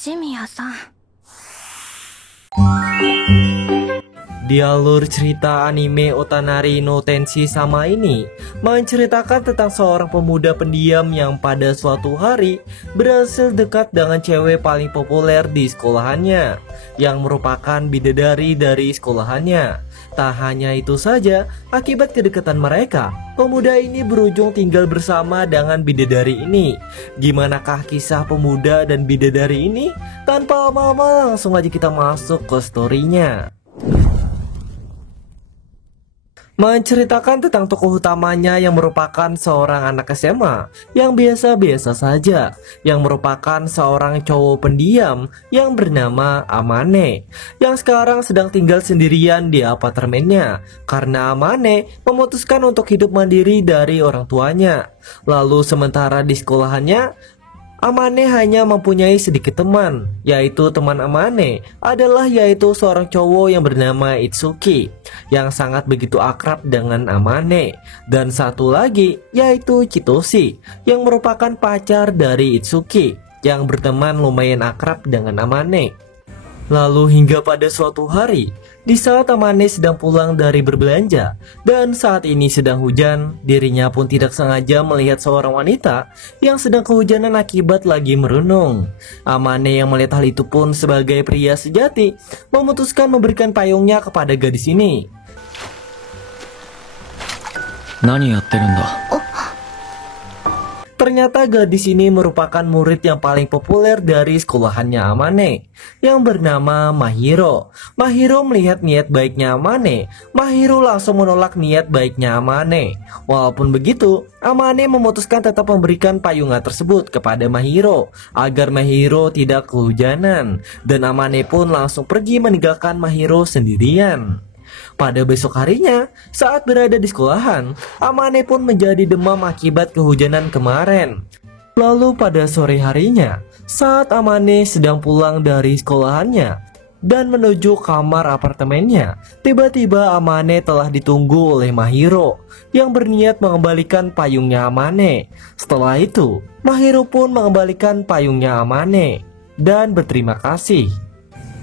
Yoshimiyaさん。 Di alur cerita anime Otanari no Tenshi Sama ini menceritakan tentang seorang pemuda pendiam yang pada suatu hari berhasil dekat dengan cewek paling populer di sekolahannya, yang merupakan bidadari dari sekolahannya. Tak hanya itu saja, akibat kedekatan mereka, pemuda ini berujung tinggal bersama dengan bidadari ini. Gimanakah kisah pemuda dan bidadari ini? Tanpa lama-lama langsung aja kita masuk ke storynya. Menceritakan tentang tokoh utamanya yang merupakan seorang anak SMA yang biasa-biasa saja, yang merupakan seorang cowok pendiam yang bernama Amane, yang sekarang sedang tinggal sendirian di apartemennya karena Amane memutuskan untuk hidup mandiri dari orang tuanya. Lalu sementara di sekolahannya, Amane hanya mempunyai sedikit teman, yaitu teman Amane adalah seorang cowok yang bernama Itsuki, yang sangat begitu akrab dengan Amane. Dan satu lagi yaitu Chitoshi, yang merupakan pacar dari Itsuki, yang berteman lumayan akrab dengan Amane. Lalu hingga pada suatu hari, di saat Amane sedang pulang dari berbelanja, dan saat ini sedang hujan, dirinya pun tidak sengaja melihat seorang wanita yang sedang kehujanan akibat lagi merenung. Amane yang melihat hal itu pun sebagai pria sejati, memutuskan memberikan payungnya kepada gadis ini. Nani yatterun da? Ternyata gadis ini merupakan murid yang paling populer dari sekolahannya Amane, yang bernama Mahiro. Mahiro melihat niat baiknya Amane, Mahiro langsung menolak niat baiknya Amane. Walaupun begitu, Amane memutuskan tetap memberikan payungan tersebut kepada Mahiro agar Mahiro tidak kehujanan, dan Amane pun langsung pergi meninggalkan Mahiro sendirian. Pada besok harinya, saat berada di sekolahan, Amane pun menjadi demam akibat kehujanan kemarin. Lalu pada sore harinya, saat Amane sedang pulang dari sekolahannya dan menuju kamar apartemennya, tiba-tiba Amane telah ditunggu oleh Mahiro yang berniat mengembalikan payungnya Amane. Setelah itu, Mahiro pun mengembalikan payungnya Amane dan berterima kasih.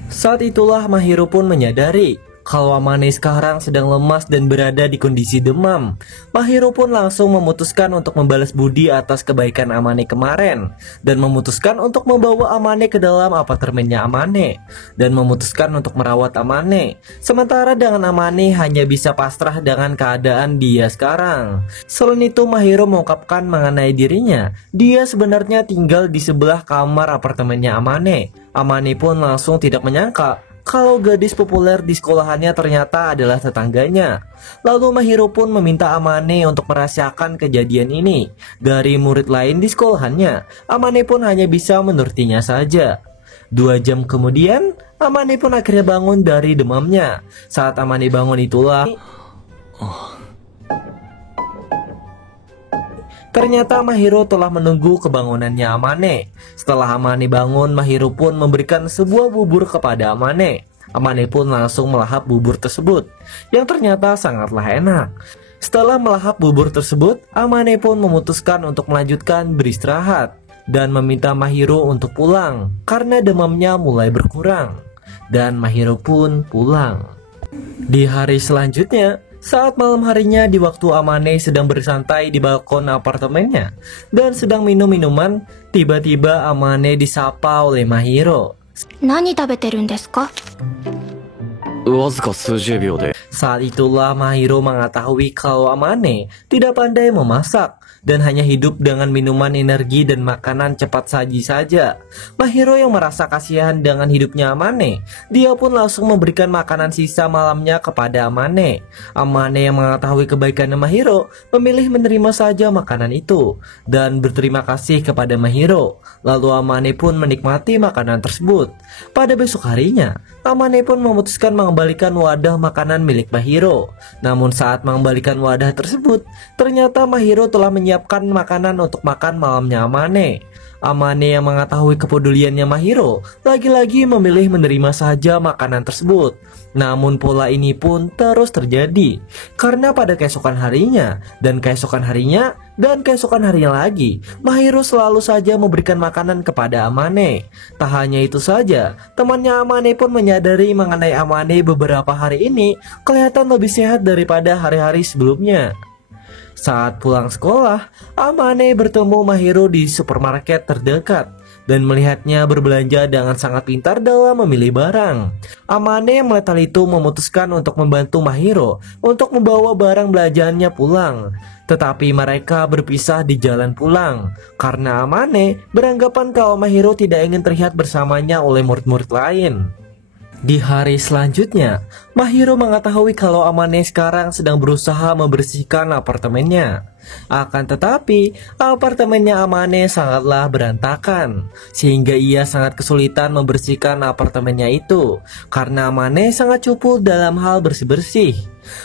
Saat itulah Mahiro pun menyadari kalau Amane sekarang sedang lemas dan berada di kondisi demam. Mahiro pun langsung memutuskan untuk membalas budi atas kebaikan Amane kemarin, dan memutuskan untuk membawa Amane ke dalam apartemennya Amane, dan memutuskan untuk merawat Amane. Sementara dengan Amane hanya bisa pasrah dengan keadaan dia sekarang. Selain itu, Mahiro mengungkapkan mengenai dirinya, dia sebenarnya tinggal di sebelah kamar apartemennya Amane. Amane pun langsung tidak menyangka kalau gadis populer di sekolahannya ternyata adalah tetangganya. Lalu Mahiro pun meminta Amane untuk merahasiakan kejadian ini dari murid lain di sekolahannya. Amane pun hanya bisa menurutinya saja. 2 jam kemudian, Amane pun akhirnya bangun dari demamnya. Saat Amane bangun itulah ternyata Mahiro telah menunggu kebangunannya Amane. Setelah Amane bangun, Mahiro pun memberikan sebuah bubur kepada Amane. Amane pun langsung melahap bubur tersebut, yang ternyata sangatlah enak. Setelah melahap bubur tersebut, Amane pun memutuskan untuk melanjutkan beristirahat dan meminta Mahiro untuk pulang karena demamnya mulai berkurang. Dan Mahiro pun pulang. Di hari selanjutnya, saat malam harinya di waktu Amane sedang bersantai di balkon apartemennya dan sedang minum minuman, tiba-tiba Amane disapa oleh Mahiro. 何食べてるんですか? わずか数十秒で Saat itulah Mahiro mengetahui kalau Amane tidak pandai memasak dan hanya hidup dengan minuman energi dan makanan cepat saji saja. Mahiro yang merasa kasihan dengan hidupnya Amane, dia pun langsung memberikan makanan sisa malamnya kepada Amane. Amane yang mengetahui kebaikannya Mahiro memilih menerima saja makanan itu dan berterima kasih kepada Mahiro. Lalu Amane pun menikmati makanan tersebut. Pada besok harinya, Amane pun memutuskan mengembalikan wadah makanan milik Mahiro. Namun saat mengembalikan wadah tersebut, ternyata Mahiro telah menyiapkan makanan untuk makan malamnya Amane. Amane yang mengetahui kepeduliannya Mahiro lagi-lagi memilih menerima saja makanan tersebut. Namun pola ini pun terus terjadi karena pada keesokan harinya dan keesokan harinya dan keesokan harinya lagi, Mahiro selalu saja memberikan makanan kepada Amane. Tak hanya itu saja, temannya Amane pun menyadari mengenai Amane beberapa hari ini kelihatan lebih sehat daripada hari-hari sebelumnya. Saat pulang sekolah, Amane bertemu Mahiro di supermarket terdekat dan melihatnya berbelanja dengan sangat pintar dalam memilih barang. Amane yang melihat hal itu memutuskan untuk membantu Mahiro untuk membawa barang belanjaannya pulang. Tetapi mereka berpisah di jalan pulang karena Amane beranggapan kalau Mahiro tidak ingin terlihat bersamanya oleh murid-murid lain. Di hari selanjutnya, Mahiro mengetahui kalau Amane sekarang sedang berusaha membersihkan apartemennya. Akan tetapi, apartemennya Amane sangatlah berantakan, sehingga ia sangat kesulitan membersihkan apartemennya itu, karena Amane sangat cupu dalam hal bersih-bersih.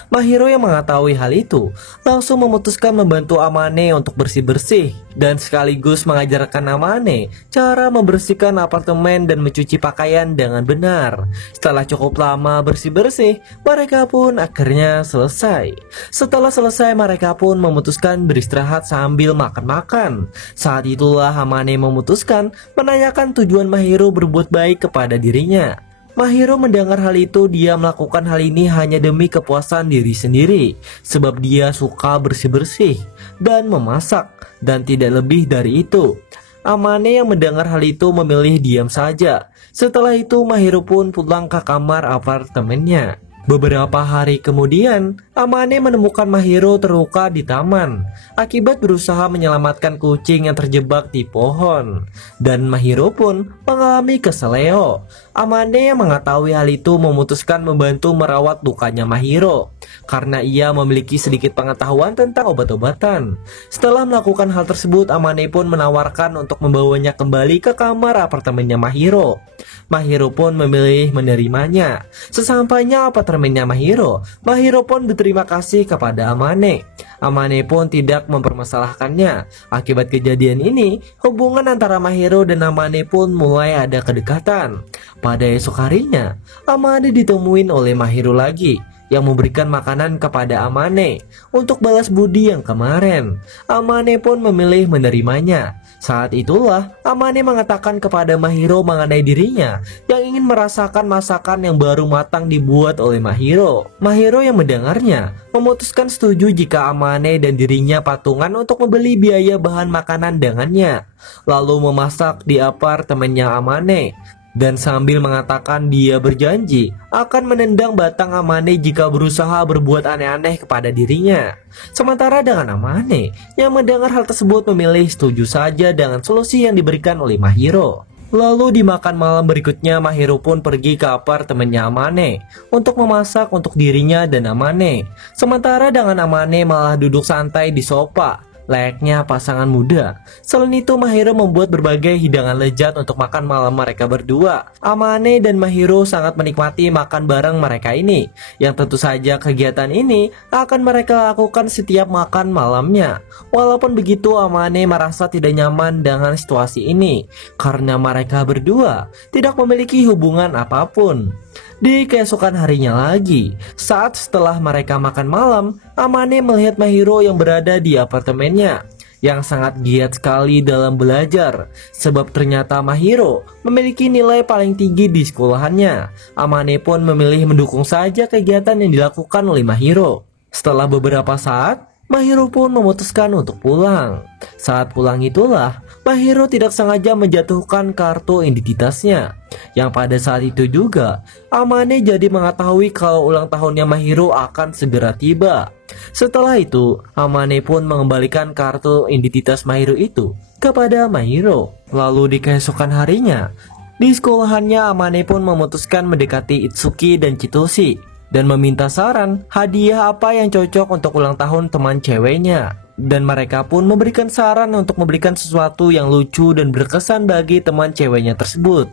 Mahiro yang mengetahui hal itu langsung memutuskan membantu Amane untuk bersih-bersih dan sekaligus mengajarkan Amane cara membersihkan apartemen dan mencuci pakaian dengan benar. Setelah cukup lama bersih-bersih, mereka pun akhirnya selesai. Setelah selesai, mereka pun memutuskan beristirahat sambil makan-makan. Saat itulah Amane memutuskan menanyakan tujuan Mahiro berbuat baik kepada dirinya. Mahiro mendengar hal itu, dia melakukan hal ini hanya demi kepuasan diri sendiri, sebab dia suka bersih-bersih dan memasak, dan tidak lebih dari itu. Amane yang mendengar hal itu memilih diam saja. Setelah itu Mahiro pun pulang ke kamar apartemennya. Beberapa hari kemudian, Amane menemukan Mahiro terluka di taman akibat berusaha menyelamatkan kucing yang terjebak di pohon. Dan Mahiro pun mengalami keseleo. Amane yang mengetahui hal itu memutuskan membantu merawat lukanya Mahiro karena ia memiliki sedikit pengetahuan tentang obat-obatan. Setelah melakukan hal tersebut, Amane pun menawarkan untuk membawanya kembali ke kamar apartemennya Mahiro. Mahiro pun memilih menerimanya. Sesampainya apartemennya Mahiro, Mahiro pun berterima kasih kepada Amane. Amane pun tidak mempermasalahkannya. Akibat kejadian ini, hubungan antara Mahiro dan Amane pun mulai ada kedekatan. Pada esok harinya, Amane ditemuin oleh Mahiro lagi yang memberikan makanan kepada Amane untuk balas budi yang kemarin. Amane pun memilih menerimanya. Saat itulah Amane mengatakan kepada Mahiro mengenai dirinya yang ingin merasakan masakan yang baru matang dibuat oleh Mahiro. Mahiro yang mendengarnya memutuskan setuju jika Amane dan dirinya patungan untuk membeli biaya bahan makanan dengannya, lalu memasak di apartemennya Amane. Dan sambil mengatakan dia berjanji akan menendang batang Amane jika berusaha berbuat aneh-aneh kepada dirinya. Sementara dengan Amane yang mendengar hal tersebut memilih setuju saja dengan solusi yang diberikan oleh Mahiro. Lalu di makan malam berikutnya, Mahiro pun pergi ke apartemennya Amane untuk memasak untuk dirinya dan Amane. Sementara dengan Amane malah duduk santai di sofa layaknya pasangan muda. Selain itu, Mahiro membuat berbagai hidangan lezat untuk makan malam mereka berdua. Amane dan Mahiro sangat menikmati makan bareng mereka ini, yang tentu saja kegiatan ini akan mereka lakukan setiap makan malamnya. Walaupun begitu, Amane merasa tidak nyaman dengan situasi ini karena mereka berdua tidak memiliki hubungan apapun. Di keesokan harinya lagi, saat setelah mereka makan malam, Amane melihat Mahiro yang berada di apartemennya, yang sangat giat sekali dalam belajar, sebab ternyata Mahiro memiliki nilai paling tinggi di sekolahannya. Amane pun memilih mendukung saja kegiatan yang dilakukan oleh Mahiro. Setelah beberapa saat, Mahiro pun memutuskan untuk pulang. Saat pulang itulah, Mahiro tidak sengaja menjatuhkan kartu identitasnya. Yang pada saat itu juga, Amane jadi mengetahui kalau ulang tahunnya Mahiro akan segera tiba. Setelah itu, Amane pun mengembalikan kartu identitas Mahiro itu kepada Mahiro. Lalu di keesokan harinya, di sekolahannya Amane pun memutuskan mendekati Itsuki dan Chitoshi dan meminta saran hadiah apa yang cocok untuk ulang tahun teman ceweknya. Dan mereka pun memberikan saran untuk memberikan sesuatu yang lucu dan berkesan bagi teman ceweknya tersebut.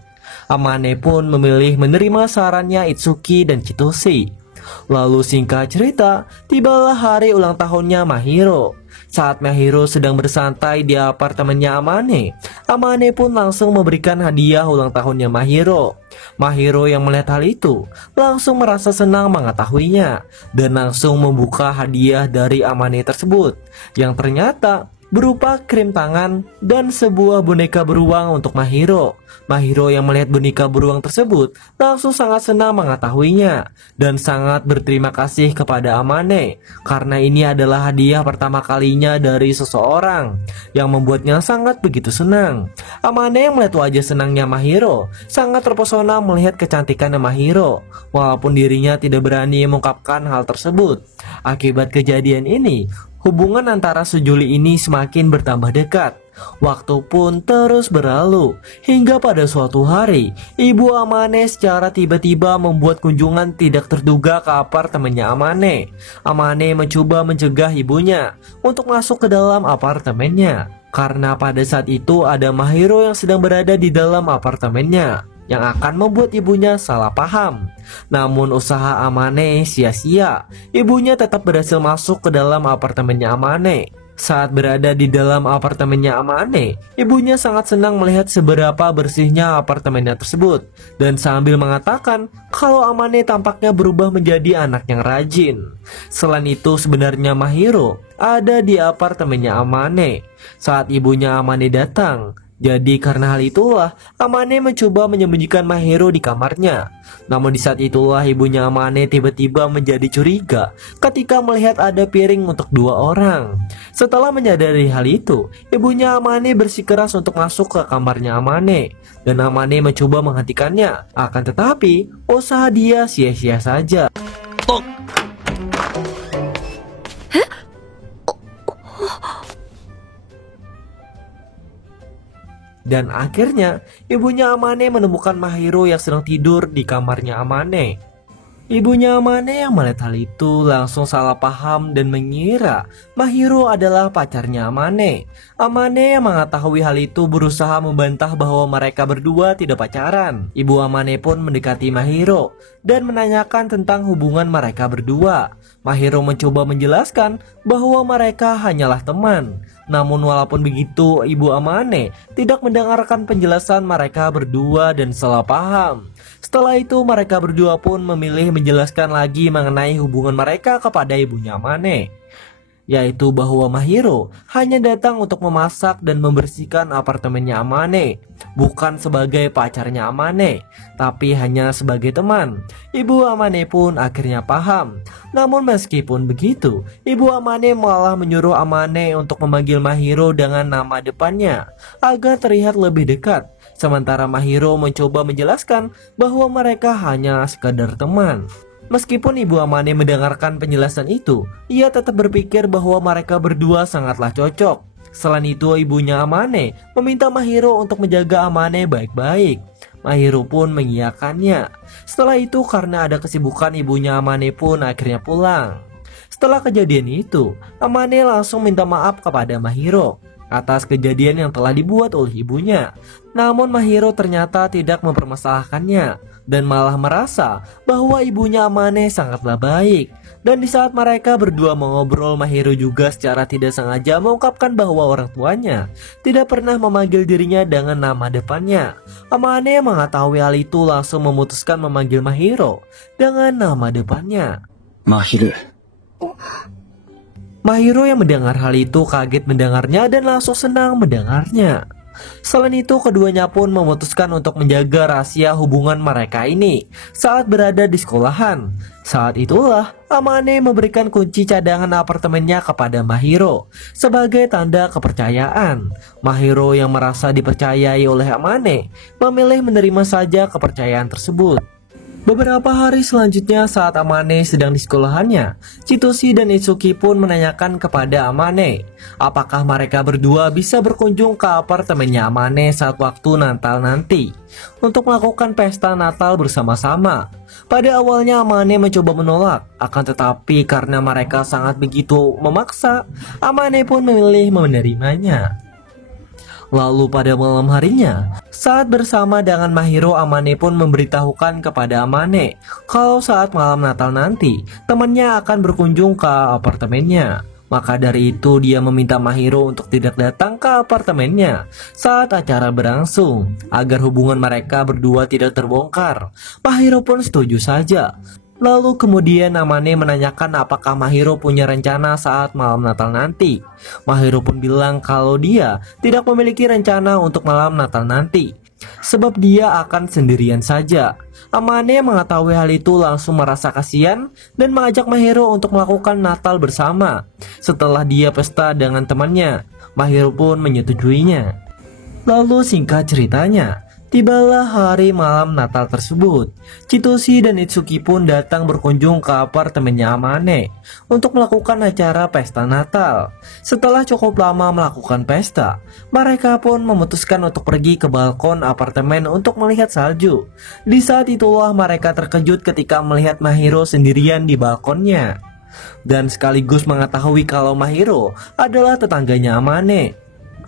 Amane pun memilih menerima sarannya Itsuki dan Chitoshi. Lalu singkat cerita, tibalah hari ulang tahunnya Mahiro. Saat Mahiro sedang bersantai di apartemennya Amane, Amane pun langsung memberikan hadiah ulang tahunnya Mahiro. Mahiro yang melihat hal itu langsung merasa senang mengetahuinya dan langsung membuka hadiah dari Amane tersebut, yang ternyata berupa krim tangan dan sebuah boneka beruang untuk Mahiro. Mahiro yang melihat boneka beruang tersebut langsung sangat senang mengetahuinya dan sangat berterima kasih kepada Amane karena ini adalah hadiah pertama kalinya dari seseorang yang membuatnya sangat begitu senang. Amane yang melihat wajah senangnya Mahiro sangat terpesona melihat kecantikan Mahiro, walaupun dirinya tidak berani mengungkapkan hal tersebut. Akibat kejadian ini, hubungan antara sejoli ini semakin bertambah dekat. Waktu pun terus berlalu hingga pada suatu hari, ibu Amane secara tiba-tiba membuat kunjungan tidak terduga ke apartemennya Amane. Amane mencoba mencegah ibunya untuk masuk ke dalam apartemennya karena pada saat itu ada Mahiro yang sedang berada di dalam apartemennya yang akan membuat ibunya salah paham. Namun usaha Amane sia-sia. Ibunya tetap berhasil masuk ke dalam apartemennya Amane. Saat berada di dalam apartemennya Amane, ibunya sangat senang melihat seberapa bersihnya apartemennya tersebut dan sambil mengatakan kalau Amane tampaknya berubah menjadi anak yang rajin. Selain itu, sebenarnya Mahiro ada di apartemennya Amane saat ibunya Amane datang. Jadi karena hal itulah Amane mencoba menyembunyikan Mahiro di kamarnya. Namun di saat itulah ibunya Amane tiba-tiba menjadi curiga ketika melihat ada piring untuk dua orang. Setelah menyadari hal itu, ibunya Amane bersikeras untuk masuk ke kamarnya Amane dan Amane mencoba menghentikannya. Akan tetapi usaha dia sia-sia saja. Dan akhirnya ibunya Amane menemukan Mahiro yang sedang tidur di kamarnya Amane. Ibunya Amane yang melihat hal itu langsung salah paham dan mengira Mahiro adalah pacarnya Amane. Amane yang mengetahui hal itu berusaha membantah bahwa mereka berdua tidak pacaran. Ibu Amane pun mendekati Mahiro dan menanyakan tentang hubungan mereka berdua. Mahiro mencoba menjelaskan bahwa mereka hanyalah teman. Namun walaupun begitu, ibu Amane tidak mendengarkan penjelasan mereka berdua dan salah paham. Setelah itu mereka berdua pun memilih menjelaskan lagi mengenai hubungan mereka kepada ibunya Amane, yaitu bahwa Mahiro hanya datang untuk memasak dan membersihkan apartemennya Amane, bukan sebagai pacarnya Amane, tapi hanya sebagai teman. Ibu Amane pun akhirnya paham. Namun meskipun begitu, ibu Amane malah menyuruh Amane untuk memanggil Mahiro dengan nama depannya agar terlihat lebih dekat. Sementara Mahiro mencoba menjelaskan bahwa mereka hanya sekadar teman. Meskipun ibu Amane mendengarkan penjelasan itu, ia tetap berpikir bahwa mereka berdua sangatlah cocok. Selain itu, ibunya Amane meminta Mahiro untuk menjaga Amane baik-baik. Mahiro pun mengiyakannya. Setelah itu, karena ada kesibukan, ibunya Amane pun akhirnya pulang. Setelah kejadian itu, Amane langsung minta maaf kepada Mahiro atas kejadian yang telah dibuat oleh ibunya. Namun Mahiro ternyata tidak mempermasalahkannya dan malah merasa bahwa ibunya Amane sangatlah baik. Dan di saat mereka berdua mengobrol, Mahiro juga secara tidak sengaja mengungkapkan bahwa orang tuanya tidak pernah memanggil dirinya dengan nama depannya. Amane yang mengetahui hal itu langsung memutuskan memanggil Mahiro dengan nama depannya. Mahiro. Mahiro yang mendengar hal itu kaget mendengarnya dan langsung senang mendengarnya. Selain itu, keduanya pun memutuskan untuk menjaga rahasia hubungan mereka ini saat berada di sekolahan. Saat itulah Amane memberikan kunci cadangan apartemennya kepada Mahiro sebagai tanda kepercayaan. Mahiro yang merasa dipercayai oleh Amane memilih menerima saja kepercayaan tersebut. Beberapa hari selanjutnya saat Amane sedang di sekolahannya, Chitoshi dan Itsuki pun menanyakan kepada Amane apakah mereka berdua bisa berkunjung ke apartemennya Amane saat waktu Natal nanti untuk melakukan pesta Natal bersama-sama. Pada awalnya Amane mencoba menolak, akan tetapi karena mereka sangat begitu memaksa, Amane pun memilih menerimanya. Lalu pada malam harinya, saat bersama dengan Mahiro, Amane pun memberitahukan kepada Amane kalau saat malam Natal nanti temannya akan berkunjung ke apartemennya. Maka dari itu dia meminta Mahiro untuk tidak datang ke apartemennya saat acara berlangsung agar hubungan mereka berdua tidak terbongkar. Mahiro pun setuju saja. Lalu kemudian Amane menanyakan apakah Mahiro punya rencana saat malam Natal nanti. Mahiro pun bilang kalau dia tidak memiliki rencana untuk malam Natal nanti, sebab dia akan sendirian saja. Amane mengetahui hal itu langsung merasa kasihan dan mengajak Mahiro untuk melakukan Natal bersama. Setelah dia pesta dengan temannya, Mahiro pun menyetujuinya. Lalu singkat ceritanya, tibalah hari malam Natal tersebut. Chitoshi dan Itsuki pun datang berkunjung ke apartemennya Amane untuk melakukan acara pesta Natal. Setelah cukup lama melakukan pesta, mereka pun memutuskan untuk pergi ke balkon apartemen untuk melihat salju. Di saat itulah mereka terkejut ketika melihat Mahiro sendirian di balkonnya, dan sekaligus mengetahui kalau Mahiro adalah tetangganya Amane.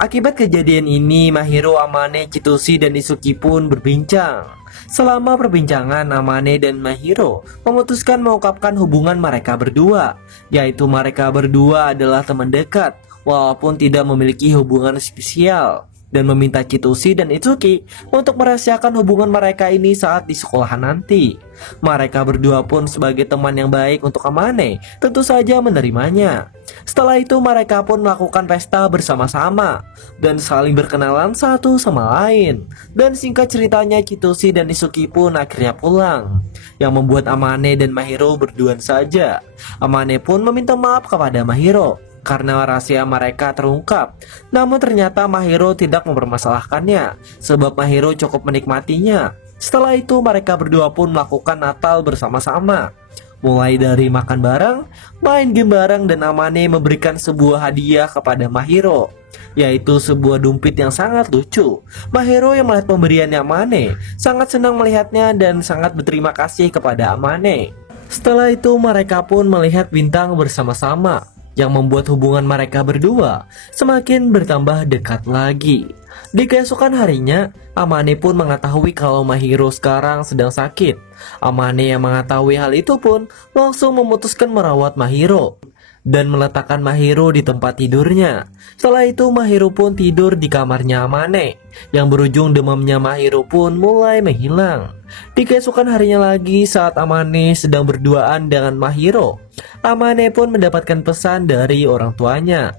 Akibat kejadian ini, Mahiro, Amane, Chitoshi, dan Itsuki pun berbincang. Selama perbincangan, Amane dan Mahiro memutuskan mengungkapkan hubungan mereka berdua, yaitu mereka berdua adalah teman dekat, walaupun tidak memiliki hubungan spesial, dan meminta Chitoshi dan Itsuki untuk merahasiakan hubungan mereka ini saat di sekolahan nanti. Mereka berdua pun sebagai teman yang baik untuk Amane tentu saja menerimanya. Setelah itu mereka pun melakukan pesta bersama-sama dan saling berkenalan satu sama lain. Dan singkat ceritanya, Chitoshi dan Itsuki pun akhirnya pulang, yang membuat Amane dan Mahiro berduaan saja. Amane pun meminta maaf kepada Mahiro karena rahasia mereka terungkap. Namun ternyata Mahiro tidak mempermasalahkannya, sebab Mahiro cukup menikmatinya. Setelah itu mereka berdua pun melakukan Natal bersama-sama, mulai dari makan bareng, main game bareng, dan Amane memberikan sebuah hadiah kepada Mahiro, yaitu sebuah dompet yang sangat lucu. Mahiro yang melihat pemberiannya Amane sangat senang melihatnya dan sangat berterima kasih kepada Amane. Setelah itu mereka pun melihat bintang bersama-sama, yang membuat hubungan mereka berdua semakin bertambah dekat lagi. Di keesokan harinya, Amane pun mengetahui kalau Mahiro sekarang sedang sakit. Amane yang mengetahui hal itu pun langsung memutuskan merawat Mahiro dan meletakkan Mahiro di tempat tidurnya. Setelah itu Mahiro pun tidur di kamarnya Amane, yang berujung demamnya Mahiro pun mulai menghilang. Di keesokan harinya lagi, saat Amane sedang berduaan dengan Mahiro, Amane pun mendapatkan pesan dari orang tuanya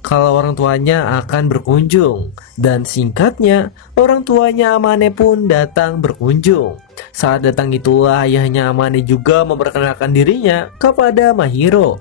kalau orang tuanya akan berkunjung. Dan singkatnya, orang tuanya Amane pun datang berkunjung. Saat datang itulah ayahnya Amane juga memperkenalkan dirinya kepada Mahiro,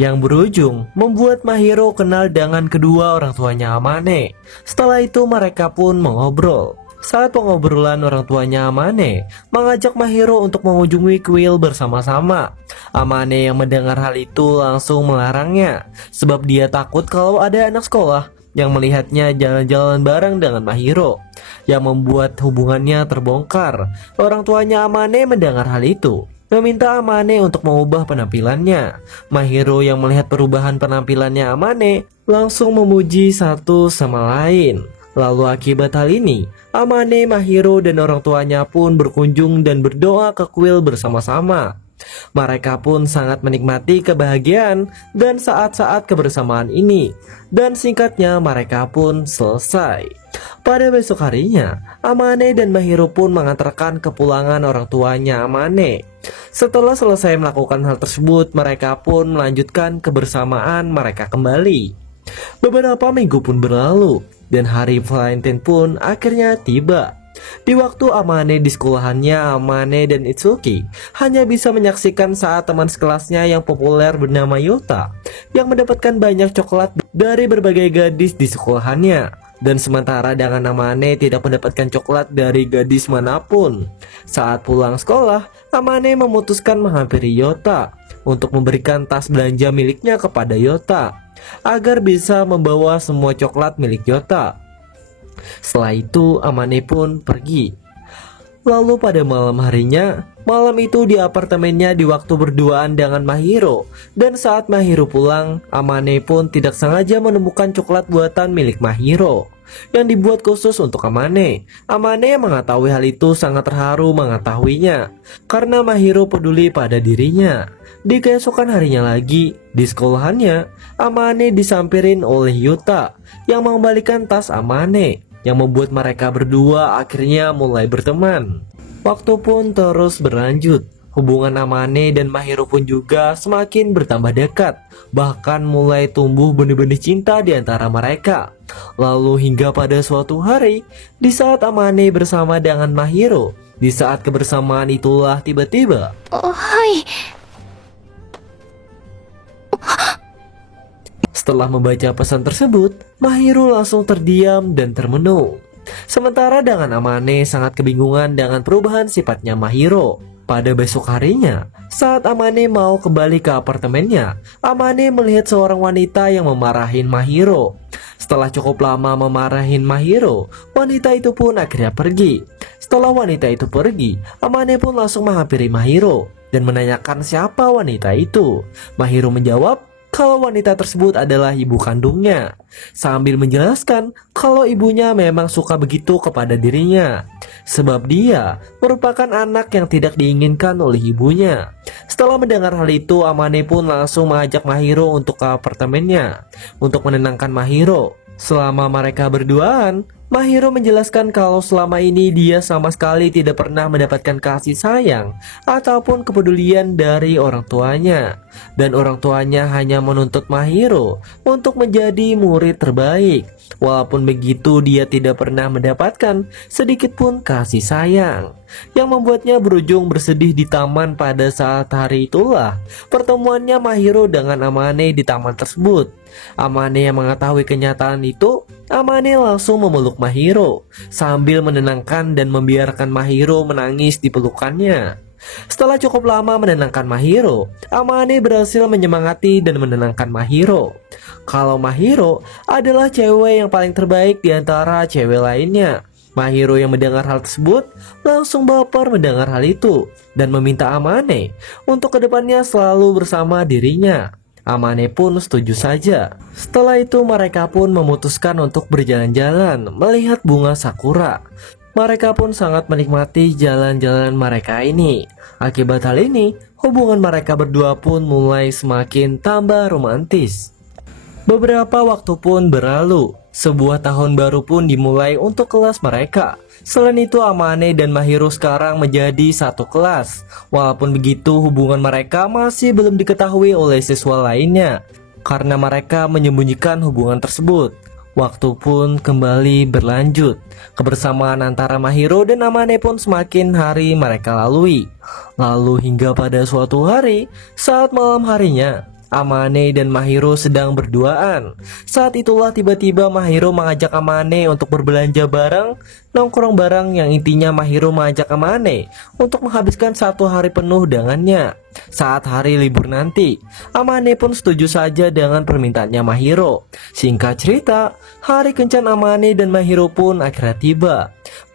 yang berujung membuat Mahiro kenal dengan kedua orang tuanya Amane. Setelah itu mereka pun mengobrol. Saat pengobrolan, orang tuanya Amane mengajak Mahiro untuk mengunjungi kuil bersama-sama. Amane yang mendengar hal itu langsung melarangnya, sebab dia takut kalau ada anak sekolah yang melihatnya jalan-jalan bareng dengan Mahiro, yang membuat hubungannya terbongkar. Orang tuanya Amane mendengar hal itu meminta Amane untuk mengubah penampilannya. Mahiro yang melihat perubahan penampilannya Amane langsung memuji satu sama lain. Lalu akibat hal ini, Amane, Mahiro, dan orang tuanya pun berkunjung dan berdoa ke kuil bersama-sama. Mereka pun sangat menikmati kebahagiaan dan saat-saat kebersamaan ini. Dan singkatnya mereka pun selesai. Pada besok harinya, Amane dan Mahiro pun mengantarkan kepulangan orang tuanya Amane. Setelah selesai melakukan hal tersebut, mereka pun melanjutkan kebersamaan mereka kembali. Beberapa minggu pun berlalu dan hari Valentine pun akhirnya tiba. Di waktu Amane di sekolahannya, Amane dan Itsuki hanya bisa menyaksikan saat teman sekelasnya yang populer bernama Yota yang mendapatkan banyak coklat dari berbagai gadis di sekolahannya. Dan sementara dengan Amane tidak mendapatkan coklat dari gadis manapun. Saat pulang sekolah, Amane memutuskan menghampiri Yota untuk memberikan tas belanja miliknya kepada Yota agar bisa membawa semua coklat milik Yota. Setelah itu Amane pun pergi. Lalu pada malam harinya, malam itu di apartemennya di waktu berduaan dengan Mahiro. Dan saat Mahiro pulang, Amane pun tidak sengaja menemukan coklat buatan milik Mahiro. yang dibuat khusus untuk Amane. Amane yang mengetahui hal itu sangat terharu mengetahuinya karena Mahiro peduli pada dirinya. Di keesokan harinya lagi, di sekolahannya, Amane disamperin oleh Yuta yang mengembalikan tas Amane, yang membuat mereka berdua akhirnya mulai berteman. Waktu pun terus berlanjut. Hubungan Amane dan Mahiro pun juga semakin bertambah dekat. Bahkan mulai tumbuh benih-benih cinta di antara mereka. Lalu hingga pada suatu hari, di saat Amane bersama dengan Mahiro, di saat kebersamaan itulah tiba-tiba Hai. setelah membaca pesan tersebut, Mahiro langsung terdiam dan termenung. Sementara dengan Amane sangat kebingungan dengan perubahan sifatnya Mahiro. Pada besok harinya, saat Amane mau kembali ke apartemennya, Amane melihat seorang wanita yang memarahin Mahiro. Setelah cukup lama memarahin Mahiro, wanita itu pun akhirnya pergi. Setelah wanita itu pergi, Amane pun langsung menghampiri Mahiro dan menanyakan siapa wanita itu. Mahiro menjawab kalau wanita tersebut adalah ibu kandungnya, sambil menjelaskan kalau ibunya memang suka begitu kepada dirinya, sebab dia merupakan anak yang tidak diinginkan oleh ibunya. Setelah mendengar hal itu, Amane pun langsung mengajak Mahiro untuk ke apartemennya untuk menenangkan Mahiro. Selama mereka berduaan, Mahiro menjelaskan kalau selama ini dia sama sekali tidak pernah mendapatkan kasih sayang ataupun kepedulian dari orang tuanya. Dan orang tuanya hanya menuntut Mahiro untuk menjadi murid terbaik. Walaupun begitu, dia tidak pernah mendapatkan sedikit pun kasih sayang, yang membuatnya berujung bersedih di taman. Pada saat hari itulah pertemuannya Mahiro dengan Amane di taman tersebut. Amane yang mengetahui kenyataan itu, Amane langsung memeluk Mahiro sambil menenangkan dan membiarkan Mahiro menangis di pelukannya. Setelah cukup lama menenangkan Mahiro, Amane berhasil menyemangati dan menenangkan Mahiro kalau Mahiro adalah cewek yang paling terbaik di antara cewek lainnya. Mahiro yang mendengar hal tersebut langsung baper mendengar hal itu dan meminta Amane untuk kedepannya selalu bersama dirinya. Amane pun setuju saja. Setelah itu mereka pun memutuskan untuk berjalan-jalan melihat bunga sakura. Mereka pun sangat menikmati jalan-jalan mereka ini. Akibat hal ini, hubungan mereka berdua pun mulai semakin tambah romantis. Beberapa waktu pun berlalu. Sebuah tahun baru pun dimulai untuk kelas mereka. Selain itu, Amane dan Mahiro sekarang menjadi satu kelas. Walaupun begitu, hubungan mereka masih belum diketahui oleh siswa lainnya karena mereka menyembunyikan hubungan tersebut. Waktu pun kembali berlanjut. Kebersamaan antara Mahiro dan Amane pun semakin hari mereka lalui. Lalu hingga pada suatu hari, saat malam harinya, Amane dan Mahiro sedang berduaan. Saat itulah tiba-tiba Mahiro mengajak Amane untuk berbelanja bareng, nongkrong bareng, yang intinya Mahiro mengajak Amane untuk menghabiskan satu hari penuh dengannya. Saat hari libur nanti, Amane pun setuju saja dengan permintaannya Mahiro. Singkat cerita, hari kencan Amane dan Mahiro pun akhirnya tiba.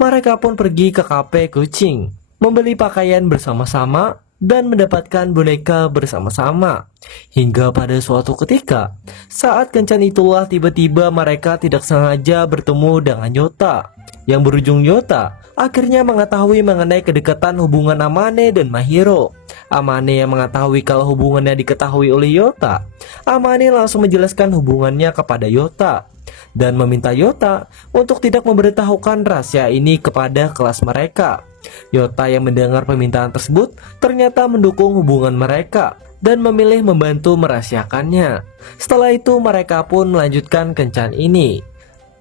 Mereka pun pergi ke kafe kucing, membeli pakaian bersama-sama dan mendapatkan boneka bersama-sama. Hingga pada suatu ketika, saat kencan itulah tiba-tiba mereka tidak sengaja bertemu dengan Yota, yang berujung Yota akhirnya mengetahui mengenai kedekatan hubungan Amane dan Mahiro. Amane yang mengetahui kalau hubungannya diketahui oleh Yota, Amane langsung menjelaskan hubungannya kepada Yota dan meminta Yota untuk tidak memberitahukan rahasia ini kepada kelas mereka. Yota yang mendengar permintaan tersebut ternyata mendukung hubungan mereka dan memilih membantu merahasiakannya. Setelah itu mereka pun melanjutkan kencan ini.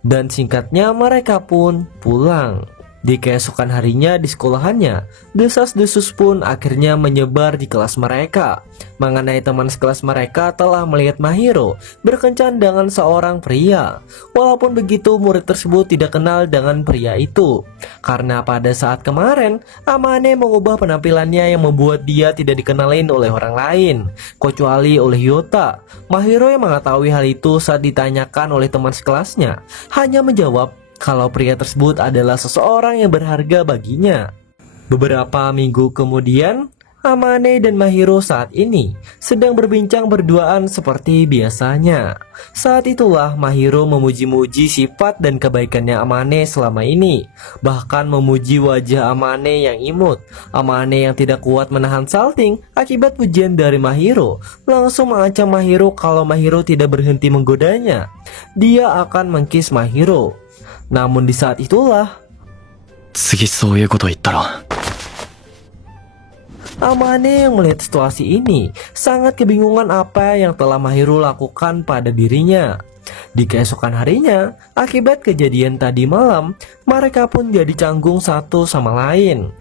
Dan singkatnya mereka pun pulang. Di keesokan harinya di sekolahannya, desas-desus pun akhirnya menyebar di kelas mereka mengenai teman sekelas mereka telah melihat Mahiro berkencan dengan seorang pria. Walaupun begitu, murid tersebut tidak kenal dengan pria itu karena pada saat kemarin Amane mengubah penampilannya yang membuat dia tidak dikenalin oleh orang lain kecuali oleh Yota. Mahiro yang mengetahui hal itu saat ditanyakan oleh teman sekelasnya hanya menjawab kalau pria tersebut adalah seseorang yang berharga baginya. Beberapa minggu kemudian, Amane dan Mahiro saat ini sedang berbincang berduaan seperti biasanya. Saat itulah Mahiro memuji-muji sifat dan kebaikannya Amane selama ini. Bahkan memuji wajah Amane yang imut. Amane yang tidak kuat menahan salting akibat pujian dari Mahiro langsung mengancam Mahiro kalau Mahiro tidak berhenti menggodanya. Dia akan mengkiss Mahiro. Namun di saat itulah 次そういうこと言ったら Amane yang melihat situasi ini sangat kebingungan apa yang telah Mahiro lakukan pada dirinya. Di keesokan harinya, akibat kejadian tadi malam, mereka pun jadi canggung satu sama lain.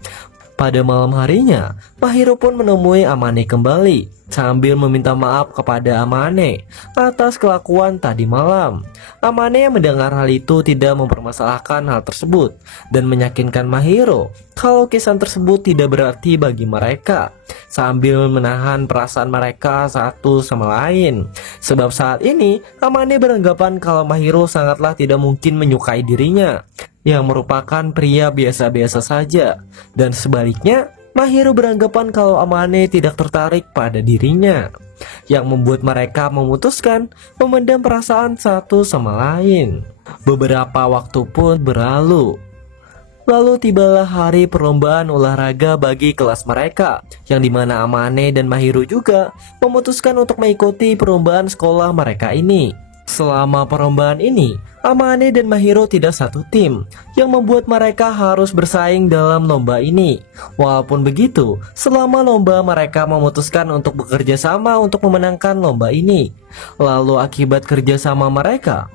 Pada malam harinya, Mahiro pun menemui Amane kembali sambil meminta maaf kepada Amane atas kelakuan tadi malam. Amane yang mendengar hal itu tidak mempermasalahkan hal tersebut dan meyakinkan Mahiro kalau kisah tersebut tidak berarti bagi mereka, sambil menahan perasaan mereka satu sama lain. Sebab saat ini Amane beranggapan kalau Mahiro sangatlah tidak mungkin menyukai dirinya, yang merupakan pria biasa-biasa saja, dan sebaliknya Mahiro beranggapan kalau Amane tidak tertarik pada dirinya, yang membuat mereka memutuskan memendam perasaan satu sama lain. Beberapa waktu pun berlalu. Lalu tibalah hari perlombaan olahraga bagi kelas mereka, yang dimana Amane dan Mahiro juga memutuskan untuk mengikuti perlombaan sekolah mereka ini. Selama perlombaan ini, Amane dan Mahiro tidak satu tim, yang membuat mereka harus bersaing dalam lomba ini. Walaupun begitu, selama lomba mereka memutuskan untuk bekerja sama untuk memenangkan lomba ini. Lalu akibat kerjasama mereka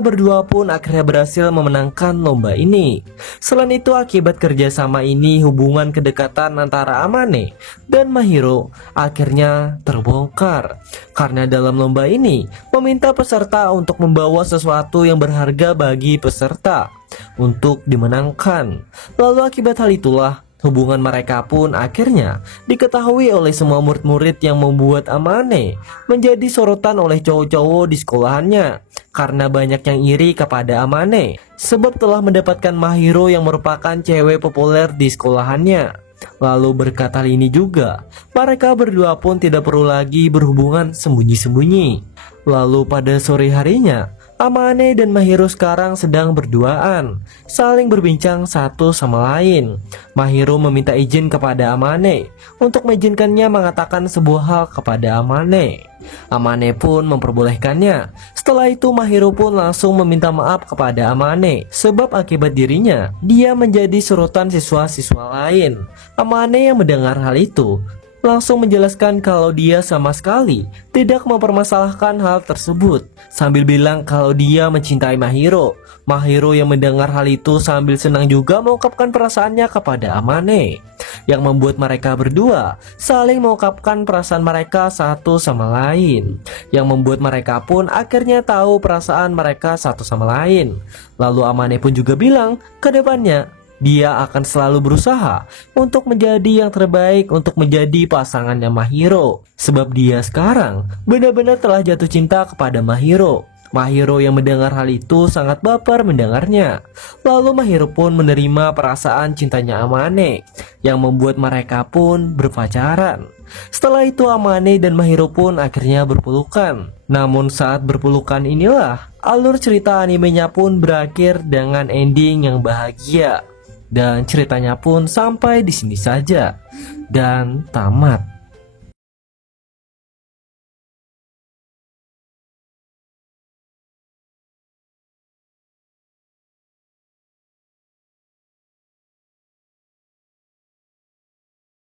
berdua pun akhirnya berhasil memenangkan lomba ini. Selain itu, akibat kerjasama ini, hubungan kedekatan antara Amane dan Mahiro akhirnya terbongkar. Karena dalam lomba ini meminta peserta untuk membawa sesuatu yang berharga bagi peserta untuk dimenangkan. Lalu akibat hal itulah, hubungan mereka pun akhirnya diketahui oleh semua murid-murid, yang membuat Amane menjadi sorotan oleh cowok-cowok di sekolahannya. Karena banyak yang iri kepada Amane, sebab telah mendapatkan Mahiro yang merupakan cewek populer di sekolahannya. Lalu berkat hal ini juga, mereka berdua pun tidak perlu lagi berhubungan sembunyi-sembunyi. Lalu pada sore harinya, Amane dan Mahiro sekarang sedang berduaan, saling berbincang satu sama lain. Mahiro meminta izin kepada Amane untuk mengizinkannya mengatakan sebuah hal kepada Amane. Amane pun memperbolehkannya. Setelah itu Mahiro pun langsung meminta maaf kepada Amane, sebab akibat dirinya dia menjadi sorotan siswa-siswa lain. Amane yang mendengar hal itu langsung menjelaskan kalau dia sama sekali tidak mempermasalahkan hal tersebut, sambil bilang kalau dia mencintai Mahiro. Mahiro yang mendengar hal itu sambil senang juga mengungkapkan perasaannya kepada Amane, yang membuat mereka berdua saling mengungkapkan perasaan mereka satu sama lain, yang membuat mereka pun akhirnya tahu perasaan mereka satu sama lain. Lalu Amane pun juga bilang ke depannya dia akan selalu berusaha untuk menjadi yang terbaik untuk menjadi pasangannya Mahiro, sebab dia sekarang benar-benar telah jatuh cinta kepada Mahiro. Mahiro yang mendengar hal itu sangat baper mendengarnya. Lalu Mahiro pun menerima perasaan cintanya Amane, yang membuat mereka pun berpacaran. Setelah itu Amane dan Mahiro pun akhirnya berpelukan. Namun saat berpelukan inilah alur cerita animenya pun berakhir dengan ending yang bahagia. Dan ceritanya pun sampai di sini saja dan tamat.